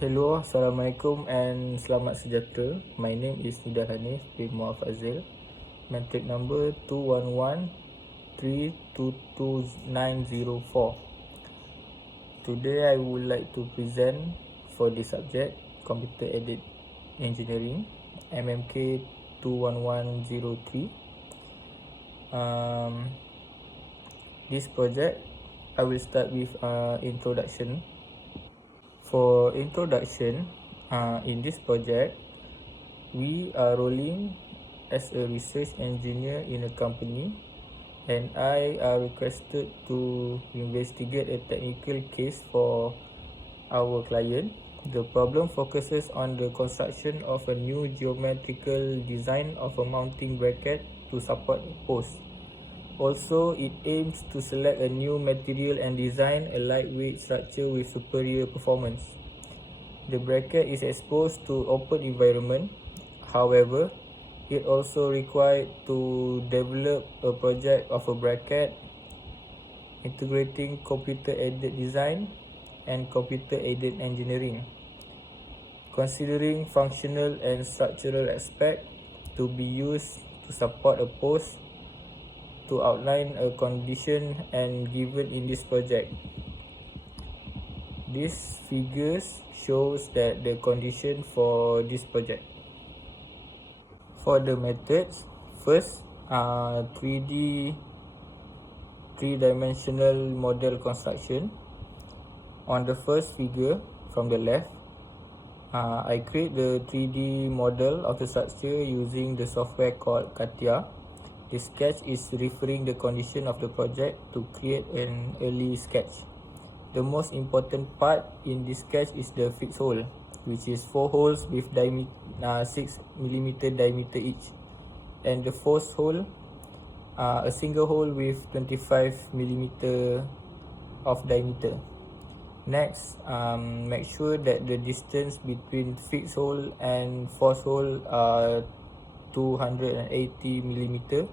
Hello, Assalamualaikum and selamat sejahtera. My name is Niedal Hanif bin Muafazil. Matric number 211322904. Today I would like to present for the subject Computer Aided Engineering MMK 21103. This project I will start with introduction. For introduction, in this project, we are rolling as a research engineer in a company, and I are requested to investigate a technical case for our client. The problem focuses on the construction of a new geometrical design of a mounting bracket to support a post. Also, it aims to select a new material and design a lightweight structure with superior performance. The bracket is exposed to open environment. However, it also required to develop a project of a bracket integrating computer-aided design and computer-aided engineering, considering functional and structural aspects to be used to support a post to outline a condition and given in this project. These figures shows that the condition for this project. For the methods, first 3D three-dimensional model construction. On the first figure from the left, I create the 3D model of the structure using the software called CATIA. The sketch is referring the condition of the project to create an early sketch. The most important part in this sketch is the fixed hole, which is 4 holes with 6 mm diameter each, and the fourth hole, a single hole with 25 mm of diameter. Next, make sure that the distance between fixed hole and fourth hole are 280 mm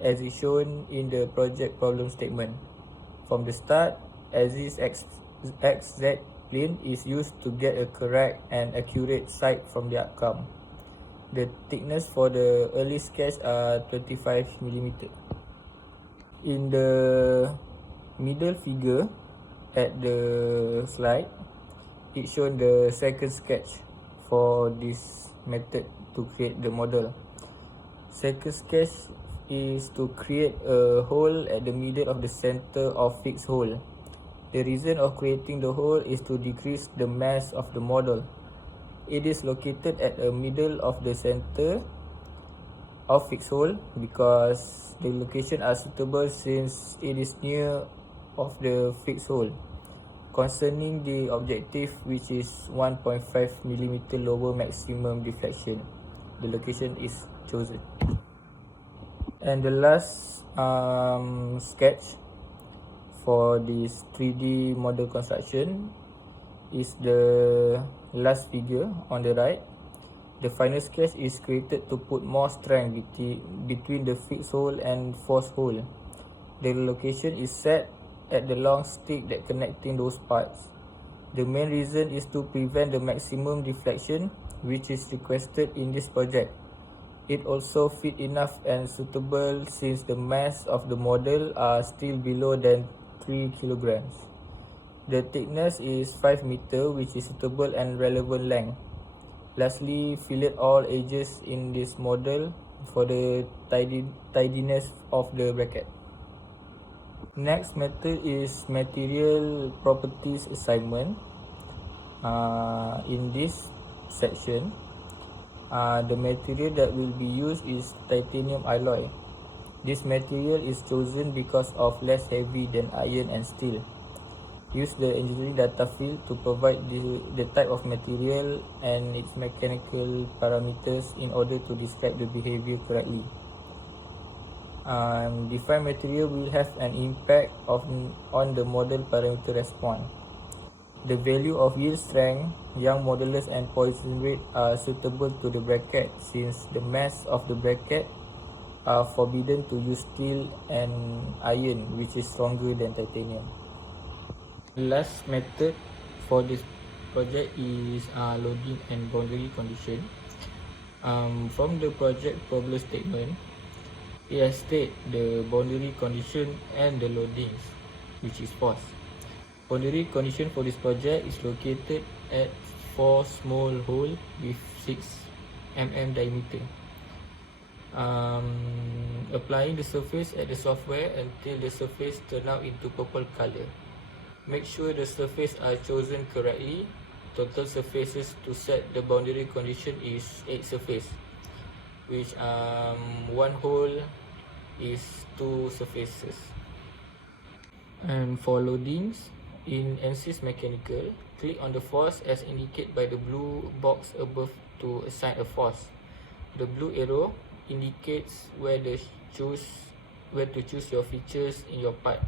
as is shown in the project problem statement. From the start, axis XZ plane is used to get a correct and accurate sight from the outcome. The thickness for the early sketch are 25 mm. In the middle figure at the slide, it shows the second sketch for this method to create the model. Second sketch is to create a hole at the middle of the center of fixed hole. The reason of creating the hole is to decrease the mass of the model. It is located at the middle of the center of fixed hole because the location are suitable since it is near of the fixed hole. Concerning the objective, which is 1.5 mm lower maximum deflection, the location is chosen. And the last sketch for this 3D model construction is the last figure on the right. The final sketch is created to put more strength between the fixed hole and fourth hole. The location is set at the long stick that connecting those parts. The main reason is to prevent the maximum deflection which is requested in this project. It also fit enough and suitable since the mass of the model are still below than 3 kilograms. The thickness is 5 meter, which is suitable and relevant length. Lastly, fillet all edges in this model for the tidiness of the bracket. Next method is material properties assignment. In this section, the material that will be used is titanium alloy. This material is chosen because of less heavy than iron and steel. Use the engineering data field to provide the type of material and its mechanical parameters in order to describe the behavior correctly. Defined material will have an impact on the model parameter response. The value of yield strength, Young modulus and Poisson rate are suitable to the bracket since the mass of the bracket are forbidden to use steel and iron, which is stronger than titanium. Last method for this project is loading and boundary condition. From the project problem statement, it has stated the boundary condition and the loadings, which is false. Boundary condition for this project is located at 4 small hole with 6 mm diameter. Applying the surface at the software until the surface turn out into purple color. Make sure the surface are chosen correctly. Total surfaces to set the boundary condition is 8 surface, which one hole is 2 surfaces. And for loadings, in ANSYS Mechanical, click on the force as indicated by the blue box above to assign a force. The blue arrow indicates where to choose your features in your part.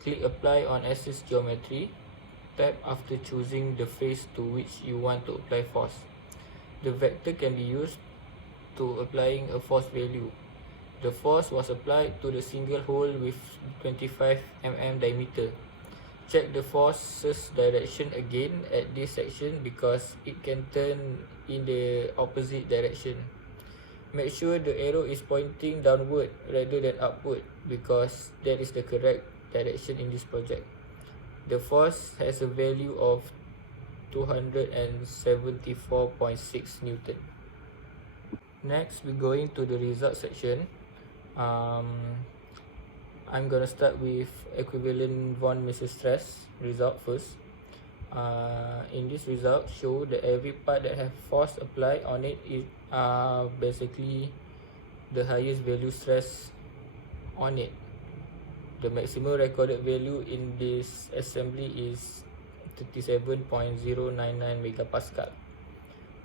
Click apply on axis geometry. Tap after choosing the face to which you want to apply force. The vector can be used to applying a force value. The force was applied to the single hole with 25 mm diameter. Check the force's direction again at this section because it can turn in the opposite direction. Make sure the arrow is pointing downward rather than upward because that is the correct direction in this project. The force has a value of 274.6 Newton. Next, we're going to the result section. I'm gonna start with equivalent von Mises stress result first. In this result, show that every part that have force applied on it is basically the highest value stress on it. The maximum recorded value in this assembly is 37.099 megapascal.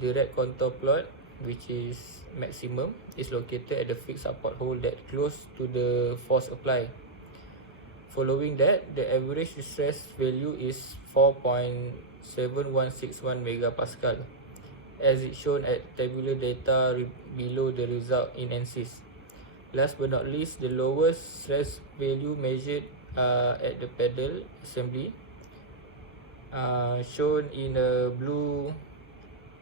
The red contour plot, which is maximum, is located at the fixed support hole that close to the force applied. Following that, the average stress value is 4.7161 megapascal, as it shown at tabular data below the result in ANSYS. Last but not least, the lowest stress value measured at the pedal assembly, shown in a blue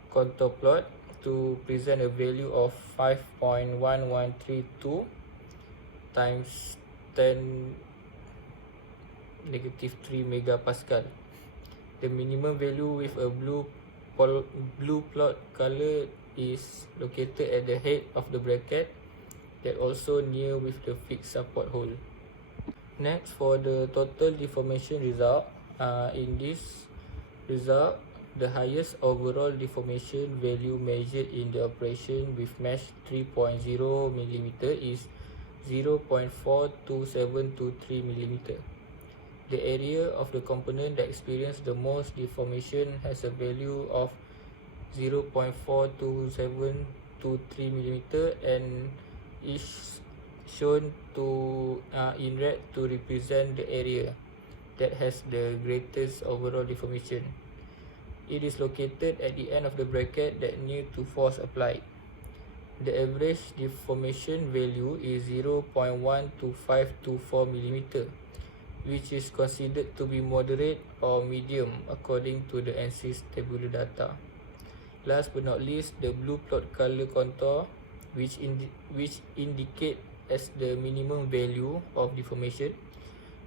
contour plot to present a value of 5.1132 times 10 negative 3 megapascal. The minimum value with a blue plot color is located at the head of the bracket, that also near with the fixed support hole. Next, for the total deformation result, in this result, the highest overall deformation value measured in the operation with mesh 3.0 mm is 0.42723 mm. The area of the component that experienced the most deformation has a value of 0.42723 mm and is shown to in red to represent the area that has the greatest overall deformation. It is located at the end of the bracket that near to force applied. The average deformation value is 0.12524 mm, which is considered to be moderate or medium according to the ANSYS tabular data. Last but not least, the blue plot color contour, which indicate as the minimum value of deformation,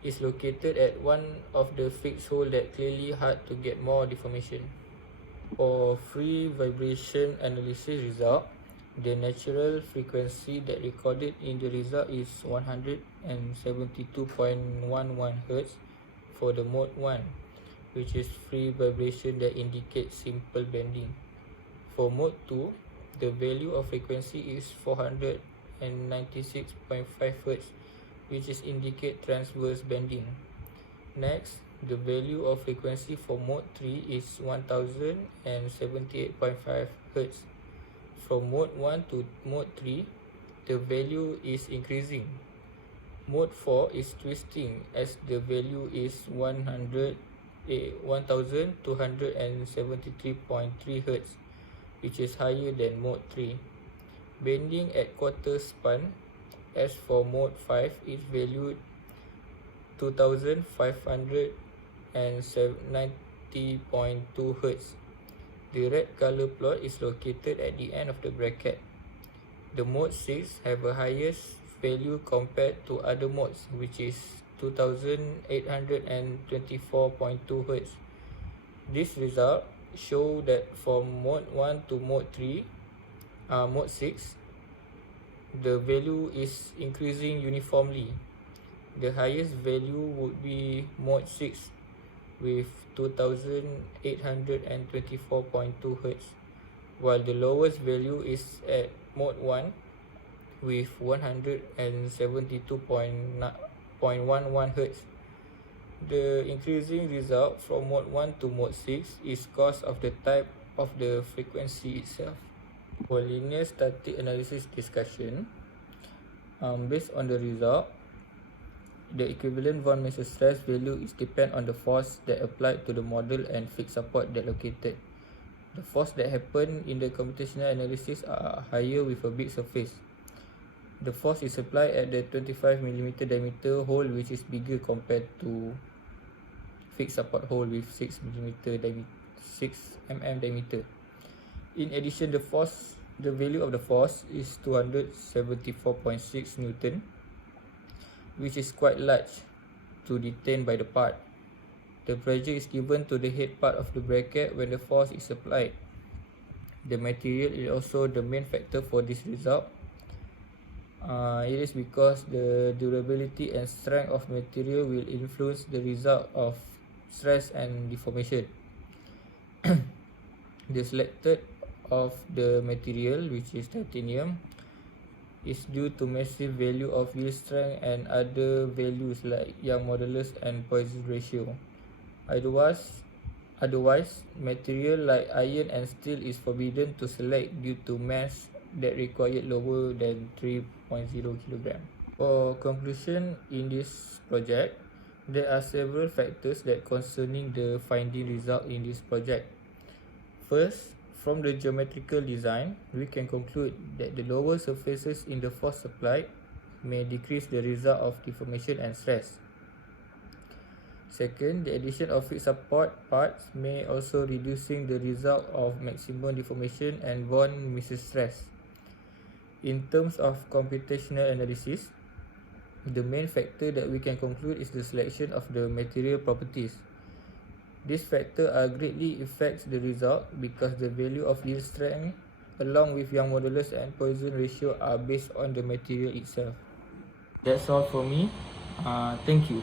is located at one of the fixed hole that clearly hard to get more deformation. For free vibration analysis result, the natural frequency that recorded in the result is 172.11 Hz for the mode 1, which is free vibration that indicates simple bending. For mode 2, the value of frequency is 496.5 Hz, which is indicate transverse bending. Next, the value of frequency for mode 3 is 1078.5 Hz. From mode 1 to mode 3, the value is increasing. Mode 4 is twisting as the value is 1273.3 Hz, which is higher than mode 3. Bending at quarter span, as for mode 5, is valued 2509 70.2 Hz. The red color plot is located at the end of the bracket. The mode 6 have a highest value compared to other modes, which is 2824.2 Hz. This result show that from mode 1 to mode 6, the value is increasing uniformly. The highest value would be mode 6 with 2824.2 Hz, while the lowest value is at mode 1 with 172.11 Hz. The increasing result from mode 1 to mode 6 is because of the type of the frequency itself. For linear static analysis discussion, based on the result, the equivalent von Mises stress value is depend on the force that applied to the model and fixed support that located. The force that happen in the computational analysis are higher with a big surface. The force is applied at the 25mm diameter hole, which is bigger compared to fixed support hole with 6mm diameter. In addition, the value of the force is 274.6 Newton, which is quite large to detain by the part. The pressure is given to the head part of the bracket when the force is applied. The material is also the main factor for this result. It is because the durability and strength of material will influence the result of stress and deformation. The selected of the material, which is titanium, is due to massive value of yield strength and other values like Young modulus and Poisson ratio. Otherwise, material like iron and steel is forbidden to select due to mass that required lower than 3.0 kg. For conclusion in this project, there are several factors that concerning the finding result in this project. First, from the geometrical design, we can conclude that the lower surfaces in the force applied may decrease the result of deformation and stress. Second, the addition of fixed support parts may also reducing the result of maximum deformation and von Mises stress. In terms of computational analysis, the main factor that we can conclude is the selection of the material properties. This factor greatly affects the result because the value of yield strength along with Young modulus and Poisson ratio are based on the material itself. That's all for me. Thank you.